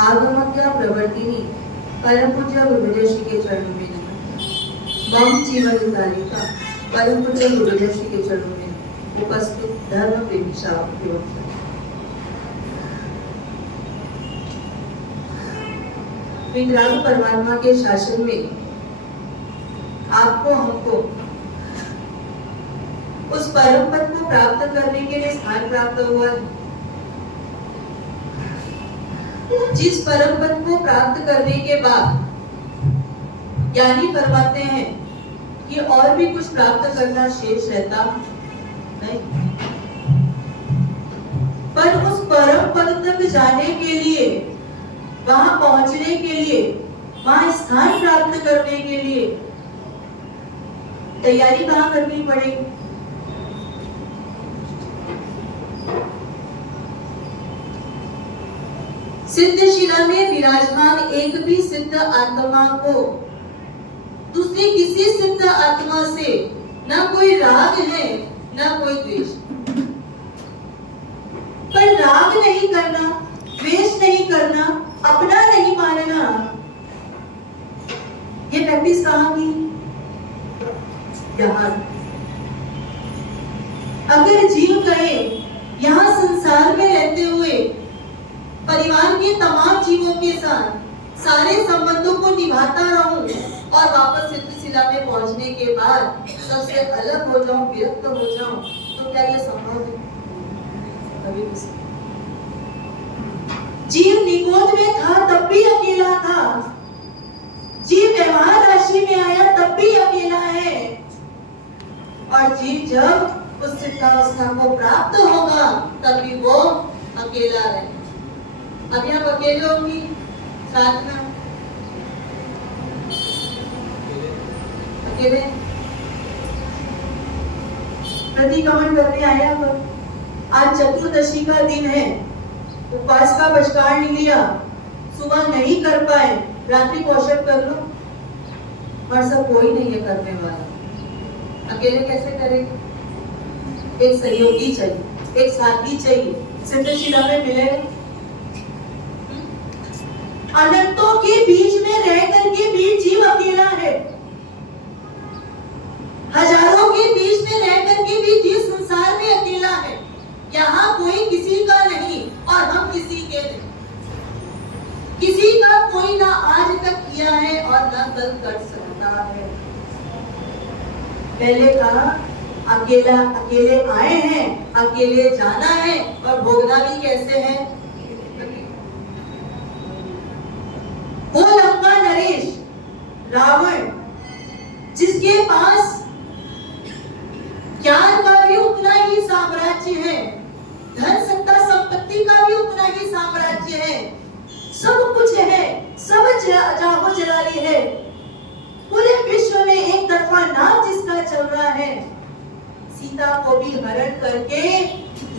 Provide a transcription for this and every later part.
आगमज्ञा प्रवर्तिनी परम पूज्य गुरुदेव श्री के चरणों में मम जीवन तालिका परम पूज्य गुरुदेव श्री के चरणों में उपस्थित धर्म प्रेमी श्रावक वितराग परमात्मा के शासन में आपको हमको उस परम पद को प्राप्त करने के लिए स्थान प्राप्त हुआ है। जिस परम पद को प्राप्त करने के बाद ज्ञानी फरमाते हैं कि और भी कुछ प्राप्त करना शेष रहता नहीं, पर उस परम पद तक जाने के लिए, वहां पहुंचने के लिए, वहां स्थान प्राप्त करने के लिए तैयारी कहां करनी पड़ेगी? सिद्ध शिला में विराजमान एक भी सिद्ध आत्मा को दूसरी किसी सिद्ध आत्मा से ना कोई राग है ना कोई द्वेष। पर राग नहीं करना, द्वेष नहीं करना, अपना नहीं मानना, ये प्रैक्टिस कहां की? यहां। अगर जीव कहे यहां संसार में रहते हुए परिवार के तमाम जीवों के साथ सारे संबंधों को निभाता रहूं और वापस सिद्ध शिला में पहुंचने के बाद सबसे अलग हो जाऊं, विरक्त हो जाऊं, तो क्या यह संभव है? कभी भी। जीव निगोद में था तब भी अकेला था, जीव व्यवहार राशि में आया तब भी अकेला है, और जीव जब उस सिद्धावस्था को प्राप्त होगा तब भी वो अकेला है। अभी आप अकेले होंगी साथ में? अकेले प्रतिक्रमण करने आए आप। आज चतुर्दशी का दिन है, उपवास का बचकान नहीं लिया, सुबह नहीं कर पाए, रात्रि कौशल कर लो, पर सब कोई नहीं है करने वाला। अकेले कैसे करेंगे? एक सहयोगी चाहिए, एक साथी चाहिए। सिद्ध शिला में मिलेगा? अनंतों के बीच में रह करके भी जीव अकेला है, हजारों के बीच में रह करके भी जीव संसार में अकेला है। यहाँ कोई किसी का नहीं और हम किसी के नहीं, किसी का कोई ना आज तक किया है और ना कल कर सकता है। पहले कहा अकेला, अकेले आए हैं, अकेले जाना है, और भोगना भी कैसे है? वो लंका नरेश रावण, जिसके पास ज्ञान का भी उतना ही साम्राज्य है, धन सत्ता संपत्ति का भी उतना ही साम्राज्य है, सब कुछ है, सब जाहो जलाली है, पूरे विश्व में एक तरफा नाम जिसका चल रहा है, सीता को भी हरण करके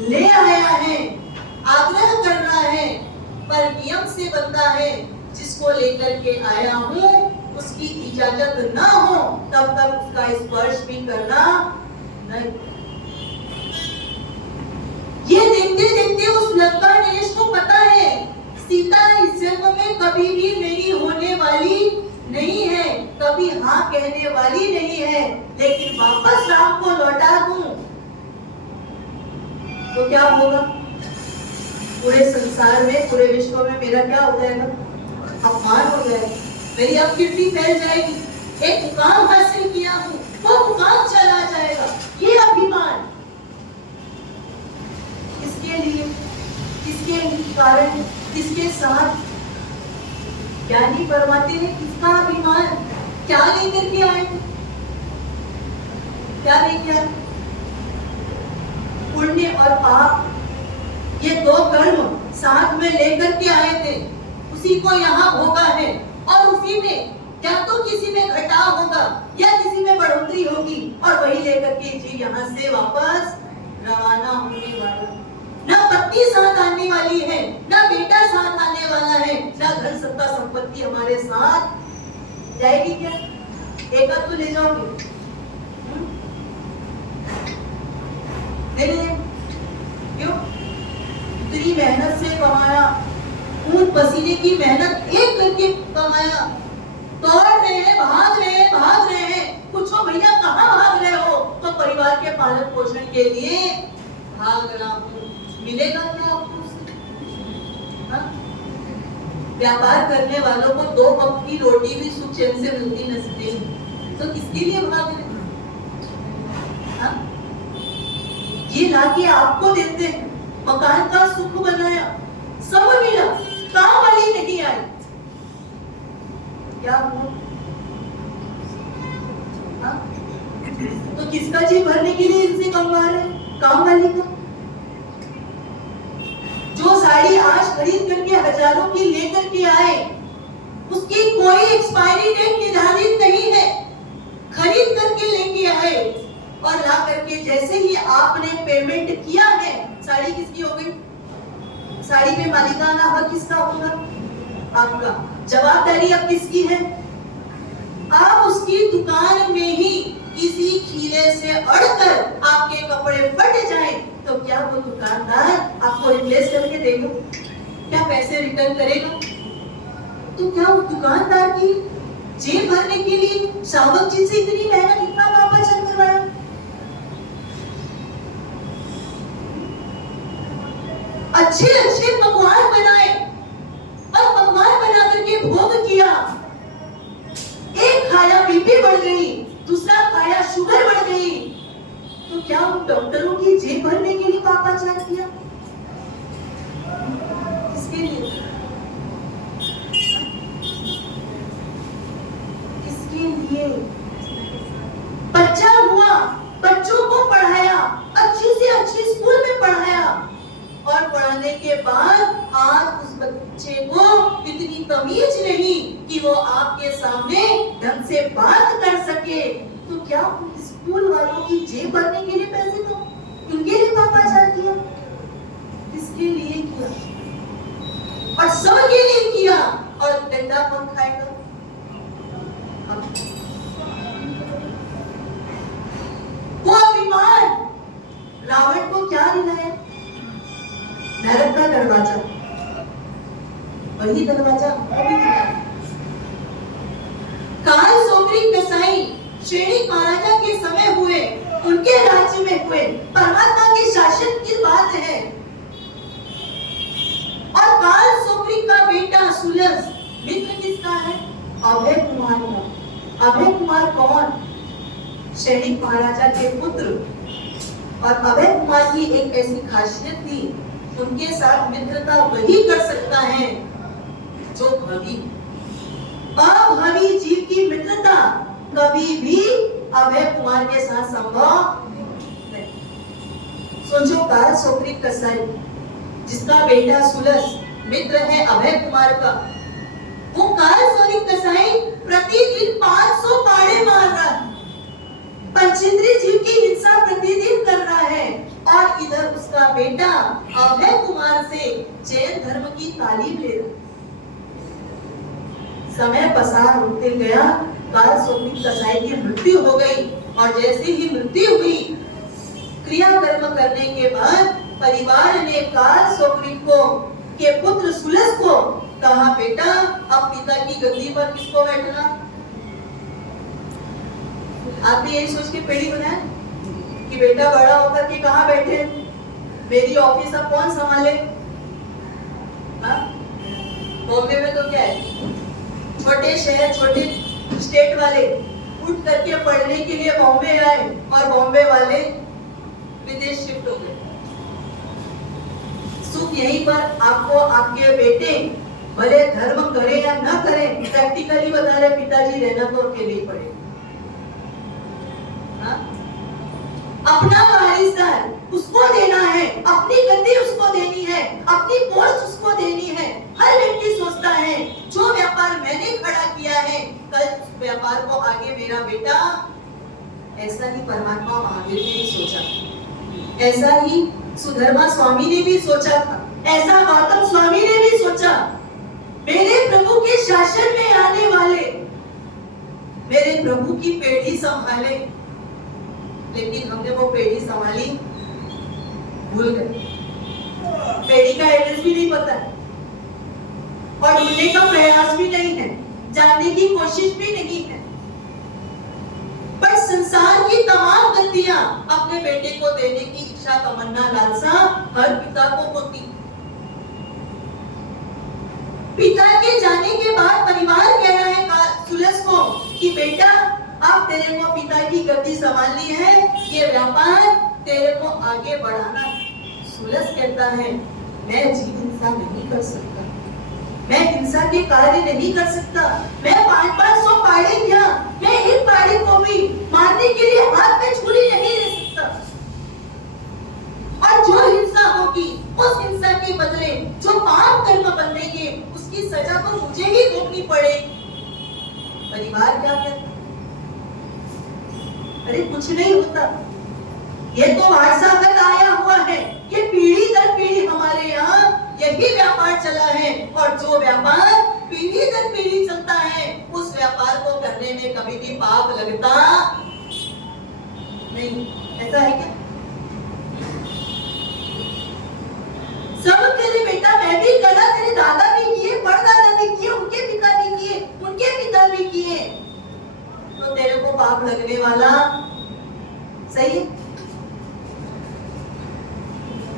ले आया है, आग्रह कर रहा है, पर नियम से बनता है जिसको लेकर के आया हूं उसकी इजाजत ना हो तब तक उसका स्पर्श भी करना नहीं। ये देखते देखते उस लंका नरेश को पता है सीता इस जन्म में कभी भी मेरी होने वाली नहीं है, कभी हाँ कहने वाली नहीं है, लेकिन वापस राम को लौटा दूं तो क्या होगा? पूरे संसार में, पूरे विश्व में मेरा क्या हो जाएगा? अपमान हो जाएगा, मेरी अपकीर्ति फैल जाएगी। एक मुकाम हासिल किया हूं, वो मुकाम चला जाएगा, ये अभिमान। किसके लिए, किसके कारण, किसके साथ? ज्ञानी फरमाते हैं किसका अभिमान? क्या लेकर के आए? क्या लेकर आए? पुण्य और पाप, ये दो कर्म साथ में लेकर के आए थे, उसी को यहाँ भोगा है, और उसी में या तो किसी में घटाव होगा या किसी में बढ़ोतरी होगी, और वही लेकर के जी यहाँ से वापस रवाना होने वाला। ना पत्नी साथ आने वाली है, ना बेटा साथ आने वाला है, ना धन सत्ता संपत्ति हमारे साथ जाएगी। क्या एक आध तो ले जाओगे? नहीं, क्यों? इतनी मेहनत से कमाया, खून पसीने की मेहनत एक करके कमाया, दौड़ रहे हैं, भाग रहे हैं। पूछो भैया कहाँ भाग रहे हो? तो परिवार के पालन पोषण के लिए भाग रहा हूँ। मिलेगा क्या आपको उससे? हाँ? व्यापार करने वालों को 2 वक्त की रोटी भी सुख चैन से मिलती नहीं, तो किसके लिए भाग रहे? हाँ? ये लाके आपको देते हैं, मकान का सुख बनाया, सब मिला, काम वाली नहीं आई, क्या हुआ? हाँ? तो किसका जी भरने के लिए इनसे कमवा रहे? काम वाली का। जो साड़ी आज खरीद करके हजारों की लेकर के आए, उसकी कोई एक्सपायरी डेट निर्धारित नहीं है, खरीद करके लेके आए और ला करके जैसे ही आपने पेमेंट किया है, साड़ी किसकी हो गई? साड़ी पे मालिकाना हक किसका होगा? आपका। जवाबदारी अब किसकी है? आप उसकी दुकान में ही किसी खीले से अड़कर आपके कपड़े फट जाएं, तो क्या वो दुकानदार आपको रिप्लेस करके देगा? क्या पैसे रिटर्न करेगा? तो क्या उस दुकानदार की जेब भरने के लिए सावक जी से इतनी मेहनत, इतना पापा चल करवाया? अच्छे पकवान बनाए और पकवान बना करके भोग किया। एक खाया बीपी बढ़ गई, दूसरा खाया शुगर बढ़ गई, तो क्या उन डॉक्टरों की जेब भरने के लिए पापाचार किया? किसके लिए? किसके लिए? बच्चा हुआ, बच्चों को पढ़ाया, अच्छी से अच्छी स्कूल में पढ़ाया, और पढ़ाने के बाद आज उस बच्चे को इतनी तमीज नहीं कि वो आपके सामने ढंग से बात कर सके, तो क्या स्कूल वालों की जेब भरने के लिए पैसे दो? उनके लिए पापाचार किया? किसके लिए किया? और सबके लिए किया, और डंडा कौन खाएगा? वो अभिमान रावण को क्या दिलाया? नरक का दरवाजा, वही दरवाजा अभी दिलाया। काल सोमरी कसाई श्रेणी महाराजा के समय हुए, उनके राज्य में हुए, परमात्मा के शासन की बात है। और काल सोमरी का बेटा सुलस मित्र किसका है? अभय कुमार का। अभय कुमार कौन? श्रेणी महाराजा के पुत्र। और अभय कुमार की एक ऐसी खासियत थी, उनके साथ मित्रता वही कर सकता है जो भवी। अभावी जीव की मित्रता कभी भी अभय कुमार के साथ संभव नहीं। सोचो, काल सोमरी कसाई जिसका बेटा सुलस मित्र है अभय कुमार का, वो काल सोमरी कसाई प्रतिदिन 500 पाड़े मार रहा है, पंचेंद्रिय जीव की हिंसा प्रतिदिन कर रहा है, और इधर उसका बेटा अभय कुमार से जैन धर्म की तालीम ले रहा। समय पसार होते गया, काल सोमरी कसाई की मृत्यु हो गई, और जैसे ही मृत्यु हुई, क्रियाकर्म करने के बाद परिवार ने काल सोमरी को के पुत्र सुलस को कहा, बेटा अब पिता की गद्दी पर किसको बैठना? आपने यही सोच के पेड़ी बनाया कि बेटा बड़ा होकर के कहाँ बैठे, मेरी ऑफिस अब कौन संभाले? बॉम्बे में तो क्या है, छोटे शहर छोटे स्टेट वाले उठ करके पढ़ने के लिए बॉम्बे आए, और बॉम्बे वाले विदेश शिफ्ट हो गए। सुख यहीं पर आपको आपके बेटे भले धर्म करे या ना करे, प्रैक्टिकली बता रहे पिताजी रहना तो अकेले ही पड़ेगा। अपना वारिसदार उसको देना है, अपनी गद्दी उसको देनी है, अपनी पोस्ट उसको देनी है। हर व्यक्ति सोचता है जो व्यापार मैंने खड़ा किया है, कल व्यापार को आगे मेरा बेटा। ऐसा ही परमात्मा महावीर ने भी सोचा, ऐसा ही सुधर्मा स्वामी ने भी सोचा था, ऐसा गौतम स्वामी ने भी सोचा। मेरे प्रभु के शासन में आने वाले मेरे प्रभु की पेढ़ी संभाले, लेकिन हमने वो पेढ़ी संभाली भूल गए। पेढ़ी का एड्रेस भी नहीं पता है। और ढूंढने का प्रयास भी नहीं है, जानने की कोशिश भी नहीं है। पर संसार की तमाम गलतियां अपने बेटे को देने की इच्छा, तमन्ना, लालसा हर पिता को होती। पिता के जाने के बाद परिवार कह रहा है सुलस को कि बेटा अब तेरे को पिता की गद्दी संभालनी है, ये व्यापार तेरे को आगे बढ़ाना है। सुलस कहता है मैं जीव हिंसा नहीं कर सकता, मैं हिंसा के कार्य नहीं कर सकता, मैं 500 पाड़े क्या, मैं एक पाड़े को भी मारने के लिए हाथ में छुरी नहीं ले सकता। और जो हिंसा होगी उस हिंसा के बदले जो पाप कर्म बनेंगे उसकी सजा तो मुझे ही भोगनी पड़ेगी। परिवार क्या कहता? अरे कुछ नहीं होता, ये तो वारसागत आया हुआ है, ये पीढ़ी दर पीढ़ी हमारे यहाँ यही व्यापार चला है। और जो व्यापार पीढ़ी दर पीढ़ी चलता है उस व्यापार को करने में कभी भी पाप लगता नहीं। ऐसा है क्या? सब कह रहे बेटा मैं भी करा, तेरे दादा भी किए, परदादा भी किए, उनके पिता भी किए, उनके पिता भी किए, तो तेरे को पाप लगने वाला सही है?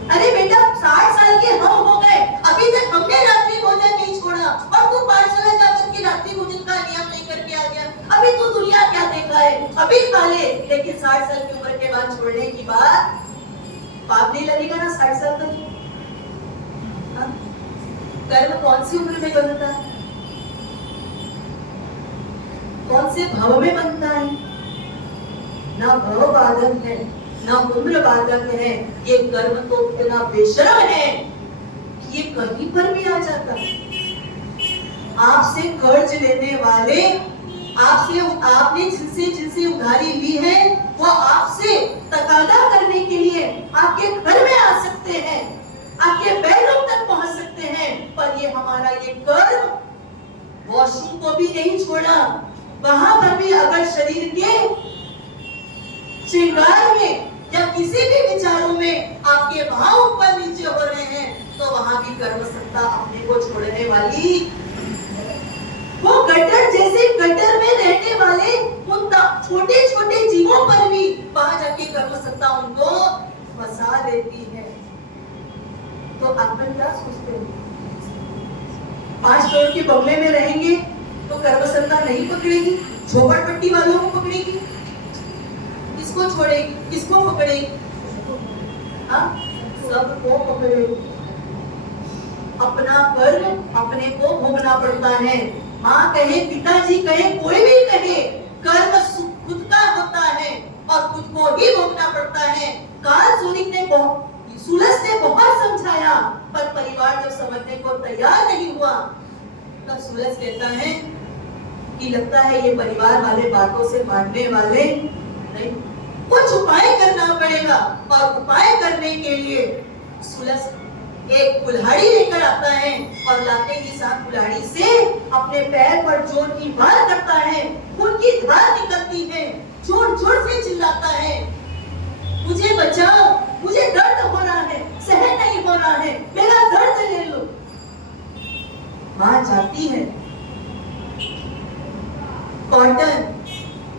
अरे बेटा 60 साल के हम हो गए, अभी तक हमने रात्रि भोजन नहीं छोड़ा और तू पाठशाला जाकर के रात्रि भोजन का नियम नहीं करके आ गया। अभी तू दुनिया क्या देखा है, अभी खा ले, लेकिन 60 साल की उम्र के बाद छोड़ने की बात पाप नहीं लगेगा ना 60 साल तक? कर्म कौन सी उम्र में बनता है, कौन से भाव में बनता है? ना भाव बाधक है ना उम्र बाधक है, ये कर्म तो इतना बेशर्म है कि ये कहीं पर भी आ जाता है। आपसे कर्ज लेने वाले, आपने जिनसे उधारी ली है वो आपसे तकादा करने के लिए आपके घर में आ सकते हैं, आपके बेडरूम तक पहुंच सकते हैं, पर ये हमारा ये कर्म वॉशरूम को भी नहीं छोड़ा। वहां पर भी अगर शरीर के श्रृंगार में या किसी भी विचारों में आपके भाव ऊपर नीचे हो रहे हैं तो वहां भी कर्म सत्ता अपने को छोड़ने वाली। वो गटर जैसे गटर में रहने वाले उन छोटे छोटे जीवों पर भी वहां जाके कर्म सत्ता उनको फंसा देती है। तो अपन क्या सोचते हैं? 5 करोड़ के बंगले में रहेंगे तो कर्म सत्ता नहीं पकड़ेगी, झोपड़पट्टी वालों को पकड़ेगी, किसको छोड़ेगी, किसको पकड़ेगी? सबको पकड़ेगी। अपना कर्म अपने को भोगना पड़ता है। माँ कहे, पिताजी कहे, कोई भी कहे, कर्म खुद का होता है और खुद को ही भोगना पड़ता है। कार्ल सुलस ने बहुत समझाया, पर परिवार जब समझने को तैयार नहीं हुआ तब सुलस कहता है कि लगता है ये परिवार वाले बातों से मानने वाले नहीं, कुछ उपाय करना पड़ेगा। और उपाय करने के लिए सुलस एक कुल्हाड़ी लेकर आता है और लाते ही साथ कुल्हाड़ी से अपने पैर पर जोर की वार करता है, खून की धार निकलती है, जोर जोर से चिल्लाता है, मुझे बचाओ, मुझे दर्द हो रहा है, सहन नहीं हो रहा है, मेरा दर्द ले लो। मां जाती है, कॉटन,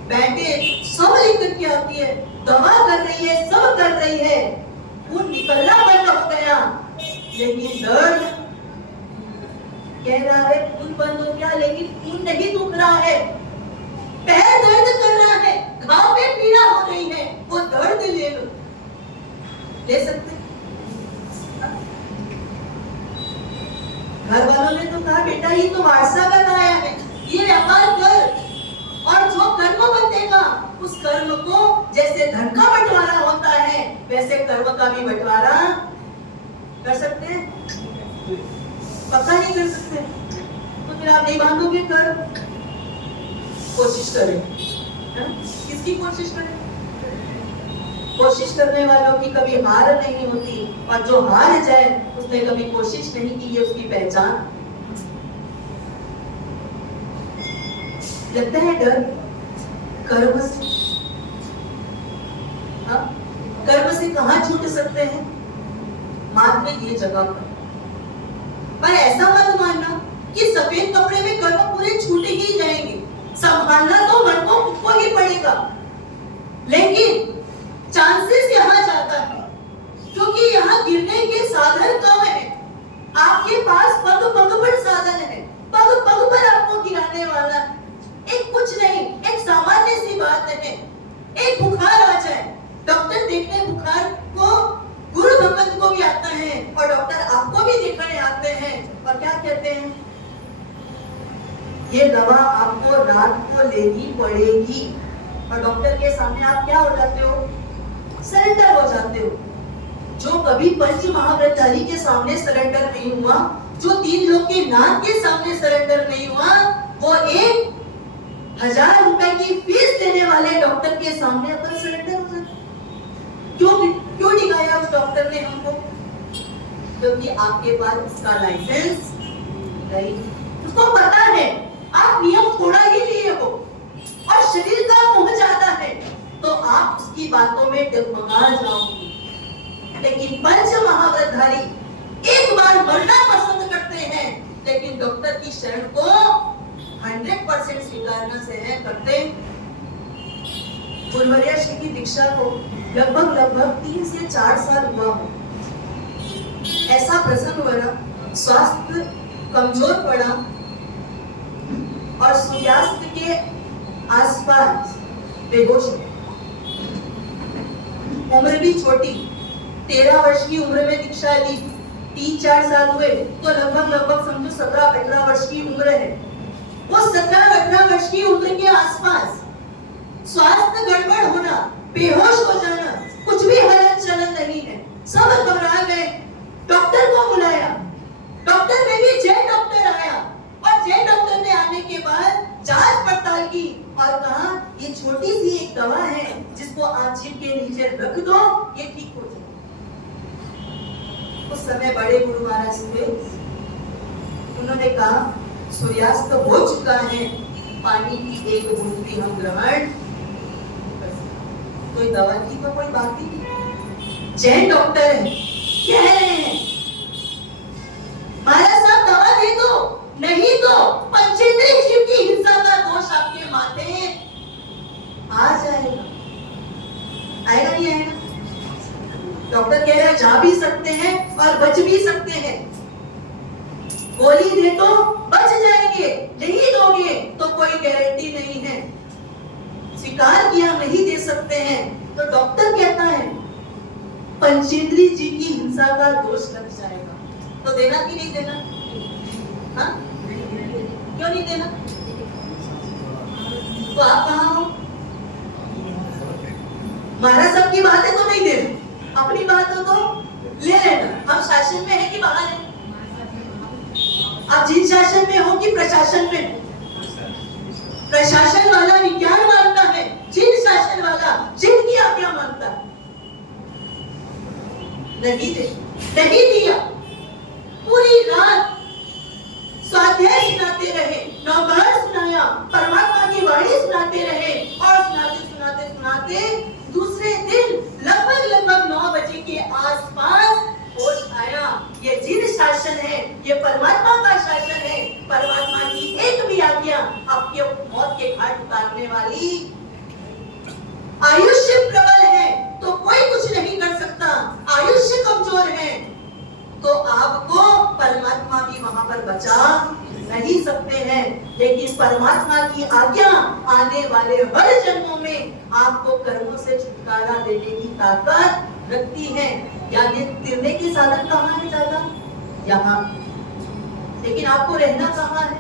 बैंडेज सब लेकर के आती है, दवा कर रही है, सब कर रही है, खून निकलना बंद हो गया, लेकिन दर्द कह रहा है खून बंद हो गया लेकिन खून नहीं दुख रहा है, पैर दर्द कर रहा है, घाव में पीड़ा हो रही है, वो दर्द ले लो। ले सकते? घर वालों ने तो कहा बेटा ये तो वारसागत आया है, ये व्यापार कर, और जो कर्म बंटेगा उस कर्म को जैसे धन का बंटवारा होता है वैसे कर्म का भी बंटवारा कर सकते हैं? पक्का नहीं कर सकते, तो फिर आप नहीं बांधोगे कर। कोशिश करें, किसकी कोशिश करें? कोशिश करने वालों की कभी हार नहीं होती, और जो हार जाए उसने कभी कोशिश नहीं की, ये उसकी पहचान। लगता है डर कर्म से, कर्म से कहां छूट सकते हैं? मात्र ये जगह पर ऐसा मत मानना कि लेकिन चांसेस यहाँ ज्यादा है क्योंकि यहाँ गिरने के साधन कम है। आपके पास पग पग पर साधन है, पग पग पर आपको गिराने वाला है। एक कुछ नहीं, एक सामान्य सी बात है, एक बुखार आ जाए, डॉक्टर देखने बुखार को गुरु भगवत को भी आता है और डॉक्टर आपको भी देखने आते हैं और क्या कहते हैं, ये दवा आपको रात को लेनी पड़ेगी। और डॉक्टर के सामने आप क्या हो जाते हो, सरेंडर हो जाते हो। जो कभी पंच महाव्रतधारी के सामने सरेंडर नहीं हुआ, जो 3 लोग के नाम के सामने सरेंडर नहीं हुआ, वो 1000 रुपए की फीस देने वाले डॉक्टर के सामने अपन सरेंडर हो जाते। क्यों दिखाया उस डॉक्टर ने हमको? क्योंकि आपके पास उसका लाइसेंस नहीं, उसको पता है आप नियम थोड़ा ही लिए हो और शरीर का मोह जाता है तो आप उसकी बातों में डगमगा जाओगे। लेकिन पंच महाव्रतधारी एक बार मरना पसंद करते हैं, लेकिन डॉक्टर की शरण को 100% स्वीकारना सहन करते। गुरुवर्या श्री की दीक्षा को लगभग 3 से 4 साल हुआ हो। ऐसा प्रसंग हुआ, स्वास्थ्य कमजोर पड़ा और सूर्यास्त के आसपास बेहोश, उम्र भी छोटी, 13 वर्ष की उम्र में दीक्षा ली, 3-4 साल हुए तो लगभग समझो 17-18 वर्ष की उम्र है। वो 17-18 वर्ष की उम्र के आसपास स्वास्थ्य गड़बड़ होना, बेहोश हो जाना, कुछ भी हलन चलन नहीं है, सब घबरा गए, डॉक्टर को बुलाया, डॉक्टर में भी जय डॉक्टर आया और जय डॉक्टर ने आने के बाद जांच पड़ताल की और कहा ये छोटी सी एक दवा है जिसको आप जीभ के नीचे रख दो, ये ठीक हो जाए। उस समय बड़े गुरु महाराज थे, उन्होंने कहा सूर्यास्त हो चुका है, पानी की एक बूंद भी हम ग्रहण, कोई दवा की तो कोई बात ही नहीं। जैन डॉक्टर है, कह रहे हैं महाराज साहब दवा दे दो, नहीं तो पंचेंद्रिय जीव की हिंसा का दोष आपके माथे आ जाएगा। आएगा नहीं आएगा? डॉक्टर कह रहे हैं जा भी सकते हैं और बच भी सकते हैं, गोली दे तो बच जाएंगे, नहीं दोगे तो कोई गारंटी नहीं है, स्वीकार किया नहीं दे सकते हैं। तो डॉक्टर कहता है पंचेंद्रिय जीव की हिंसा का दोष लग जाएगा, तो देना कि नहीं देना? हाँ? क्यों नहीं देना? तो आप कहाँ हो? महाराज साहब की बात है तो नहीं देना, अपनी बात हो तो ले लेना। हम शासन में है कि बाहर है? आप जिन शासन में हो कि प्रशासन में? प्रशासन वाला विज्ञान मानता है, जिन शासन वाला जिनकी आज्ञा मानता है। नहीं दिया, पूरी रात स्वाध्याय सुनाते रहे, नवगार सुनाया, परमात्मा की वाणी सुनाते रहे और सुनाते दूसरे दिन लगभग 9 बजे के आसपास होश आया। ये जिन शासन है, ये परमात्मा का शासन है, परमात्मा की एक भी आज्ञा आपके मौत के घाट उतारने वाली। आयुष्य प्रबल है तो कोई कुछ नहीं कर सकता, आयुष्य कमजोर है तो आपको परमात्मा भी वहां पर बचा नहीं सकते हैं। लेकिन परमात्मा की आज्ञा आने वाले हर जन्मों में आपको कर्मों से छुटकारा देने की ताकत रखती है। यानी तिरने की साधन कहाँ है ज्यादा? यहाँ। लेकिन आपको रहना कहाँ है?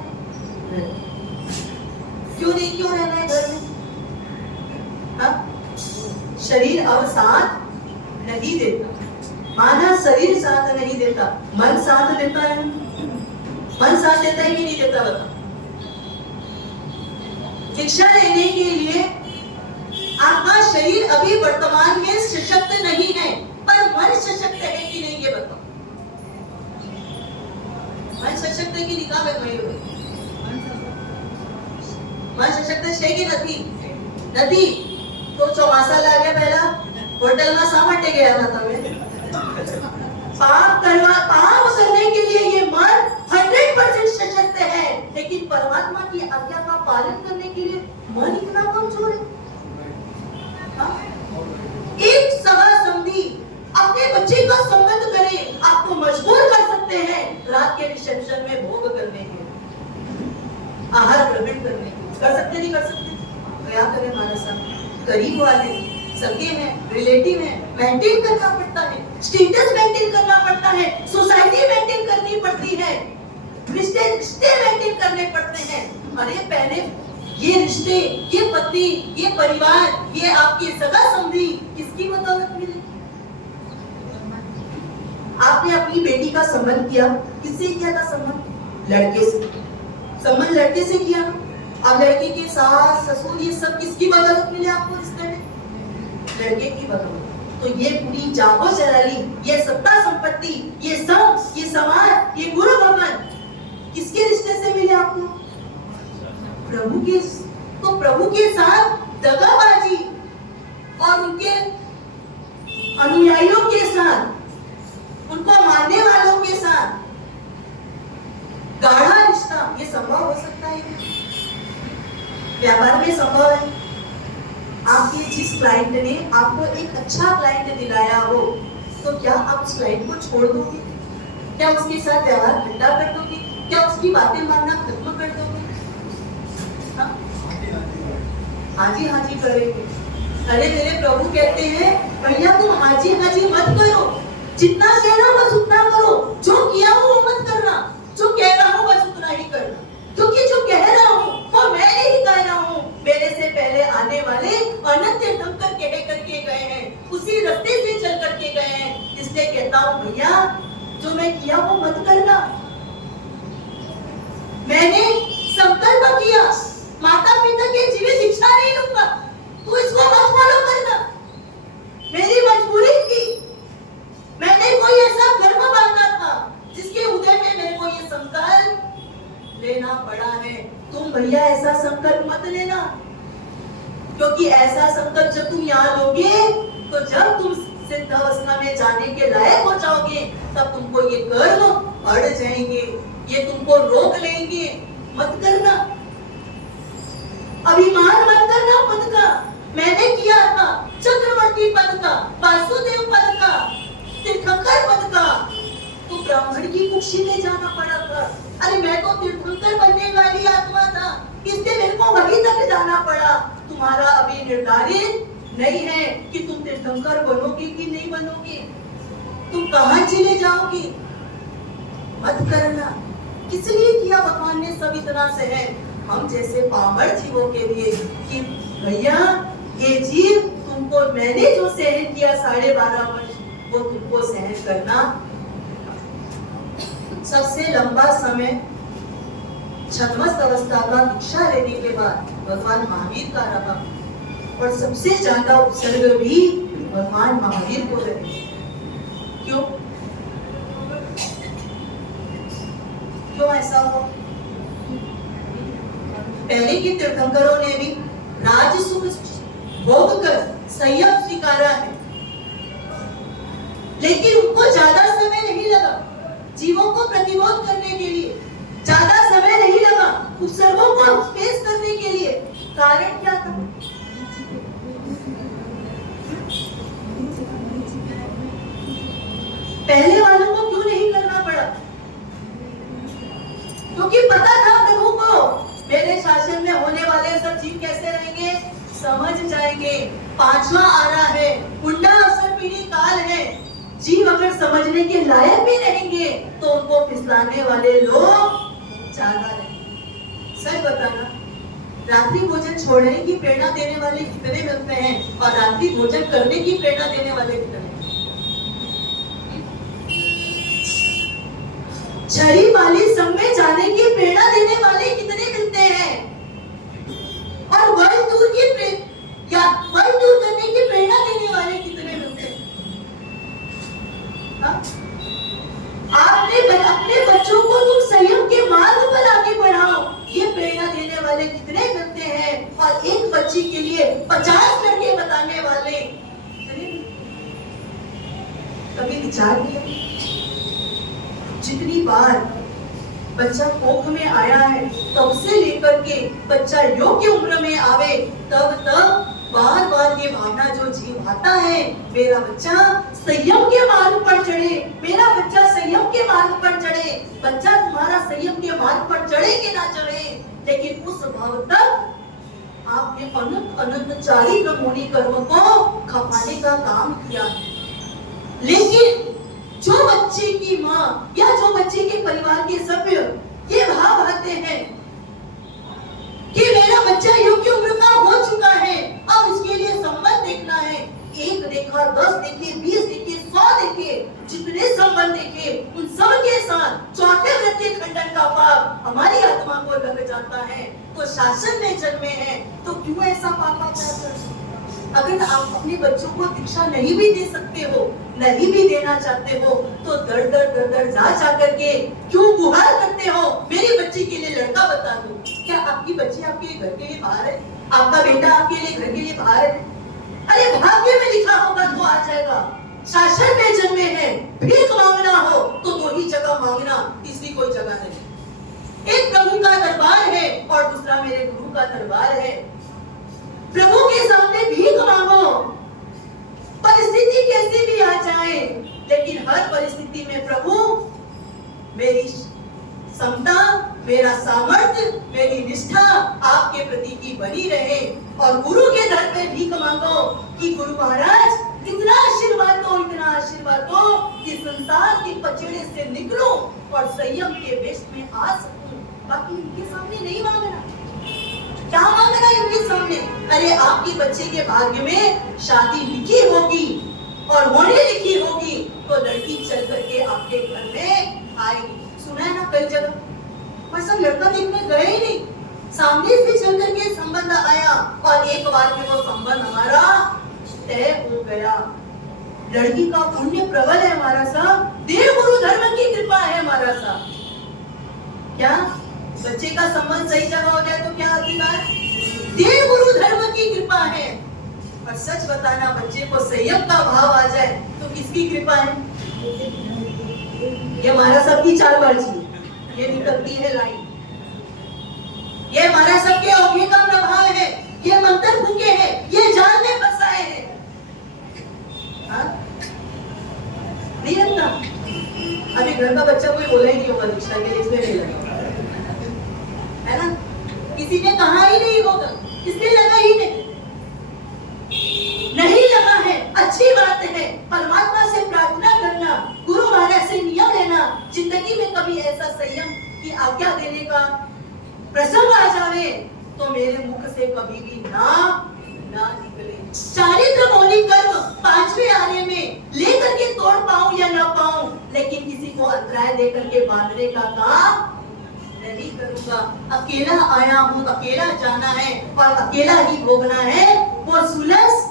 क्यों रहना है घर में? हाँ? शरीर अब साथ नहीं देता, माना शरीर साथ नहीं देता, मन साथ देता है। मन साथ देता है कि नहीं देता? बता। शिक्षा लेने के लिए आपका शरीर अभी वर्तमान में सशक्त नहीं है, पर मन सशक्त है कि नहीं ये बताओ। मन सशक्त है कि निकाह में मन सशक्त है कि नदी तो चौमासा लागे पहला होटल में शा માટે ગયા હતા તમે? पाप करने के लिए ये मन 100% सशक्त है, लेकिन परमात्मा की आज्ञा का पालन करने के लिए मन इतना कमजोर है। हाँ? कर सकते नहीं कर सकते? क्या करें हमारे साथ? करीब वाले, सगे हैं, रिलेटिव हैं, मेंटेन करना पड़ता है, स्टेटस मेंटेन करना पड़ता है, सोसाइटी मेंटेन करनी पड़ती है, रिश्ते मेंटेन करने पड़ते हैं। अरे पहले ये रिश्ते, ये पति, ये परिवार, ये आपकी सगा संबंधी किसकी बदौलत मिली? आपने अपनी बेटी का संबंध किया, किससे किया था संबंध? लड़के से। संबंध लड़के से किया। अब लड़के के सास ससुर ये सब किसकी बदौलत मिले आपको रिश्ते में? लड़के की बदौलत। तो ये पूरी जागो जलाली, ये सत्ता संपत्ति, ये सब, ये समाज, ये गुरु भवन किसके रिश्ते से मिले आपको? प्रभु के। तो प्रभु के साथ दगाबाजी और उनके अनुयायियों के साथ, उनको मानने वालों के साथ गाढ़ा रिश्ता, ये संभव हो सकता है? व्यापार में संभव है। आपके जिस क्लाइंट ने आपको एक अच्छा क्लाइंट दिलाया हो, तो क्या आप उस क्लाइंट को छोड़ दोगे? क्या उसके साथ व्यवहार ठंडा कर दोगे? क्या उसकी बातें मानना खत्म कर दोगे? हाजी हाजी करेंगे। अरे मेरे प्रभु कहते हैं भैया तुम हाजी हाजी मत करो, जितना कहना बस उतना करो, जो किया हो वो मत करना, जो कह रहा हूं बस उतना ही करना, क्योंकि जो कह रहा हूं वो मैं नहीं कह रहा हूं, मेरे से पहले आने वाले अनंत तीर्थंकर कह करके गए हैं, उसी रास्ते से चल करके गए हैं। इसलिए कहता हूं भैया जो मैं किया वो मत करना। मैंने संकल्प किया माता पिता के जीवित दीक्षा नहीं लूंगा, तू इसको मत फॉलो करना। मेरी मजबूरी थी, मैंने कोई ऐसा धर्म बांधा था जिसके उदय में मेरे को ये संकल्प लेना पड़ा है। तुम भैया ऐसा संकल्प मत लेना, क्योंकि ऐसा संकल्प जब तुम यहाँ लोगे तो जब तुम सिद्ध अवस्था में जाने के लायक हो जाओगे तब तुमको ये कर्म अड़ जाएंगे, ये तुमको रोक लेंगे। मत करना, अभिमान मत करना पद का। मैंने किया था चक्रवर्ती पद का, वासुदेव पद का, तीर्थंकर पद का, तो ब्राह्मण की कुक्षी में जाना पड़ा था। अरे मैं तो तीर्थंकर बनने वाली आत्मा था, इसलिए मेरे को वहीं तक जाना पड़ा। तुम्हारा अभी निर्धारित नहीं है कि तुम तीर्थंकर बनोगे कि नहीं बनोगे, तुम कहां चले जाओगे। मत करना। किस लिए किया भगवान ने सब इतना सहन हम जैसे पामर जीवों के लिए कि भैया ये जीव तुमको मैंने जो सहन किया 12.5 वर्ष वो तुमको सहन करना। सबसे लंबा समय छद्मस्त अवस्था का दीक्षा लेने के बाद भगवान महावीर का रहा और सबसे ज्यादा उपसर्ग भी भगवान महावीर को रहे। क्यों क्यों ऐसा हो? पहले के तीर्थंकरों ने भी राज सुख भोग कर संयम स्वीकारा है, लेकिन उनको ज्यादा समय नहीं लगा जीवों को प्रतिबोध करने के लिए, ज्यादा समय नहीं लगा उपसर्गों को पेश करने के लिए। कारण क्या था? पहले वालों को क्यों नहीं करना पड़ा? क्योंकि पता था प्रभु को मेरे शासन में होने वाले सब जीव कैसे रहेंगे, समझ जाएंगे। 5वां आ रहा है, उल्टा अवसर पीढ़ी काल है। जीव अगर समझने के लायक भी रहेंगे तो उनको फिसलाने वाले लोग ज्यादा रहेंगे। सच बताना, रात्रि भोजन छोड़ने की प्रेरणा देने वाले कितने मिलते हैं और रात्रि भोजन करने की प्रेरणा देने वाले कितने? छड़ी वाली संग में जाने की प्रेरणा देने वाले कितने मिलते हैं और वर्ल्ड टूर करने की प्रेरणा देने वाले कितने मिलते हैं? आपने अपने बच्चों को तुम संयम के मार्ग पर आगे बढ़ाओ, ये प्रेरणा देने वाले कितने मिलते हैं? और एक बच्ची के लिए 50 लड़के बताने वाले कभी विचार किया? जितनी बार बच्चा कोख में आया है तब से लेकर के बच्चा योग्य उम्र में आवे तब तक बार बार ये भावना जो जीव आता है, मेरा बच्चा संयम के मार्ग पर चढ़े, मेरा बच्चा संयम के मार्ग पर चढ़े। बच्चा तुम्हारा संयम के मार्ग पर चढ़े कि ना चढ़े, लेकिन उस भाव तक आपने अनंत अनंत चारित्र मुनि कर्म को खपाने का काम किया है। लेकिन जो बच्चे की माँ या जो बच्चे के परिवार के सभ्य ये भाव आते हैं कि मेरा बच्चा योग्य उम्र का हो चुका है, अब इसके लिए संबंध देखना है, 1 देखा, 10 देखे, 20 देखे, 100 देखे, जितने संबंध देखे उन सब के साथ चौथे व्रत के खंडन का पाप हमारी आत्मा को लग जाता है। तो शासन में जन्मे हैं तो क्यों ऐसा पापाचार करते? अगर आप अपने बच्चों को दीक्षा नहीं भी दे सकते हो, नहीं भी देना चाहते हो, तो दर दर जा करके क्यों गुहार करते हो मेरी बच्ची के लिए लड़का बता दो? क्या आपकी बच्ची आपके घर के लिए बाहर है? आपका बेटा आपके लिए घर के लिए बाहर है? अरे भाग्य में लिखा होगा तो आ जाएगा। शासन में जन्मे हैं, भीख मांगना हो तो 2 ही जगह मांगना, तीसरी कोई जगह नहीं। एक प्रभु का दरबार है और दूसरा मेरे गुरु का दरबार है। प्रभु के सामने भीख मांगो, परिस्थिति कैसी भी आ जाए, लेकिन हर परिस्थिति में प्रभु मेरी क्षमता, मेरा सामर्थ्य, मेरी निष्ठा आपके प्रति की बनी रहे। और गुरु के दर पे भीख मांगो कि गुरु महाराज इतना आशीर्वाद दो कि संसार के पचड़े से निकलूं और संयम के वेश में आ सकूं। बाकी इनके सामने नहीं मांगना। क्या मांगना इनके सामने? अरे आपके बच्चे के भाग्य में शादी लिखी होगी और होने लिखी होगी तो लड़की चल करके आपके घर में आएगी। सुना है ना कई जगह, पर सब लड़का देखने गए ही नहीं, सामने से चल करके संबंध आया और एक बार में वो संबंध हमारा तय हो गया। लड़की का पुण्य प्रबल है हमारा साहब, देव गुरु धर्म की कृपा है हमारा साहब। क्या बच्चे का संबंध सही जगह हो जाए तो क्या आती बात? देव गुरु धर्म की कृपा है। पर सच बताना, बच्चे को संयम का भाव आ जाए तो किसकी कृपा है? ये हमारा सबकी चालबाजी, ये निकलती है लाइन, ये हमारा सबके औघे का प्रभाव है, ये मंत्र भूखे हैं, ये जान में फंसाए हैं। नहीं लगता? अभी घर का बच्चा कोई बोला ही नहीं होगा दीक्षा के लिए, इसलिए नहीं लगा है ना? किसी ने कहा ही नहीं होगा, इसलिए लगा ही नहीं लगा है। अच्छी बात है, परमात्मा से प्रार्थना करना, गुरु महाराज से नियम लेना, जिंदगी में कभी ऐसा संयम की आज्ञा देने का प्रसंग आ जावे तो मेरे मुख से कभी भी ना निकले। चारित्र मौलिक कर्म 5वें आर्य में लेकर के तोड़ पाऊं या ना पाऊं, लेकिन किसी को अंतराय देकर के बांधने का काम नहीं करूंगा। अकेला आया हूँ, अकेला जाना है और अकेला ही भोगना है। वो सुलस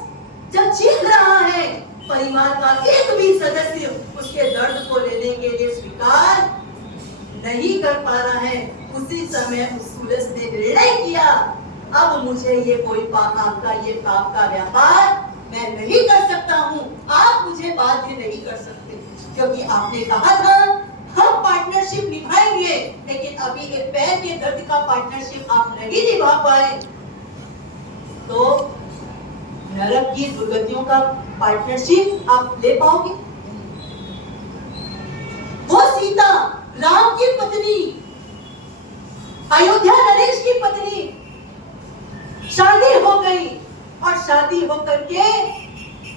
जब चीख रहा है, परिवार का एक भी सदस्य उसके दर्द को लेने के लिए स्वीकार नहीं कर पा रहा है, उसी समय उस सुलस ने निर्णय किया, अब मुझे ये कोई पाप का व्यापार मैं नहीं कर सकता हूँ, आप मुझे बाध्य नहीं कर सकते, क्योंकि आपने कहा था हम पार्टनरशिप निभाएंगे, लेकिन अभी एक पैर के दर्द का पार्टनरशिप आप नहीं निभा पाए तो नरक की दुर्गतियों का पार्टनरशिप आप ले पाओगे? वो सीता राम की पत्नी, अयोध्या नरेश की पत्नी, शादी हो गई और शादी होकर के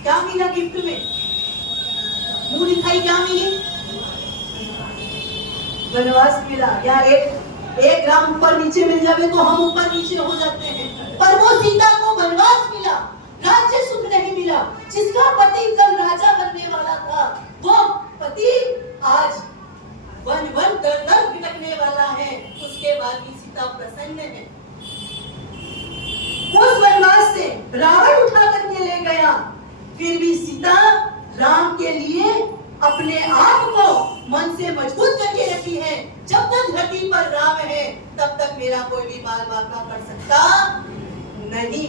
क्या मिला गिफ्ट में? मुंह दिखाई क्या मिली? वनवास मिला। या एक ग्राम ऊपर नीचे मिल जावे तो हम ऊपर नीचे हो जाते हैं, पर वो सीता को वनवास मिला, राज्य सुख नहीं मिला। जिसका पति कल राजा बनने वाला था, वो पति आज वन दर भटकने वाला है। उसके बाद भी सीता प्रसन्न है। उस वनवास से रावण उठा करके ले गया, फिर भी सीता राम के लिए अपने आप को मन से मजबूत करके रखी है। जब तक धरती पर राम है तब तक मेरा कोई भी बाल बाका कर सकता नहीं।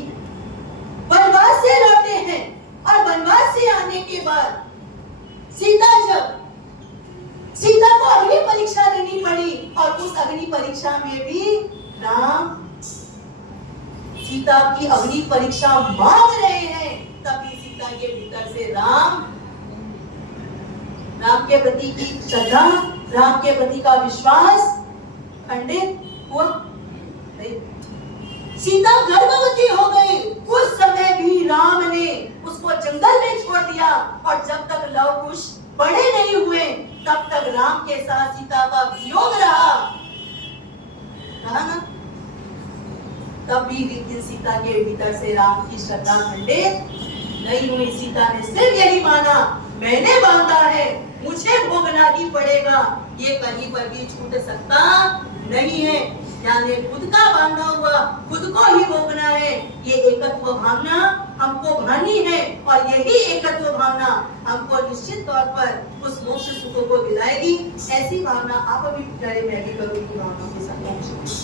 वनवास से लौटे हैं और वनवास से आने के बाद सीता को अग्नि परीक्षा देनी पड़ी, और उस अग्नि परीक्षा में भी राम सीता की अग्नि परीक्षा मांग रहे हैं। तभी सीता के भीतर से राम के प्रति की श्रद्धा, राम के प्रति का विश्वास खंडित हुआ नहीं। सीता गर्भवती जंगल में छोड़ दिया, और जब तक लव कुश बड़े नहीं हुए तब तक राम के साथ सीता का वियोग रहा। कहा ना, तब भी लेकिन सीता के भीतर से राम की श्रद्धा खंडित नहीं हुई। सीता ने सिर्फ यही माना, मैंने बांधा है, मुझे भोगना ही पड़ेगा, ये कहीं पर भी छूट सकता नहीं है। यानी खुद का बांधा हुआ खुद को ही भोगना है। ये एकत्व भावना हमको भानी है, और यही एकत्व भावना हमको निश्चित तौर पर उस मोक्ष सुख को दिलाएगी। ऐसी भावना आप अभी प्यारे मैं भी करूंगी भावना के साथ।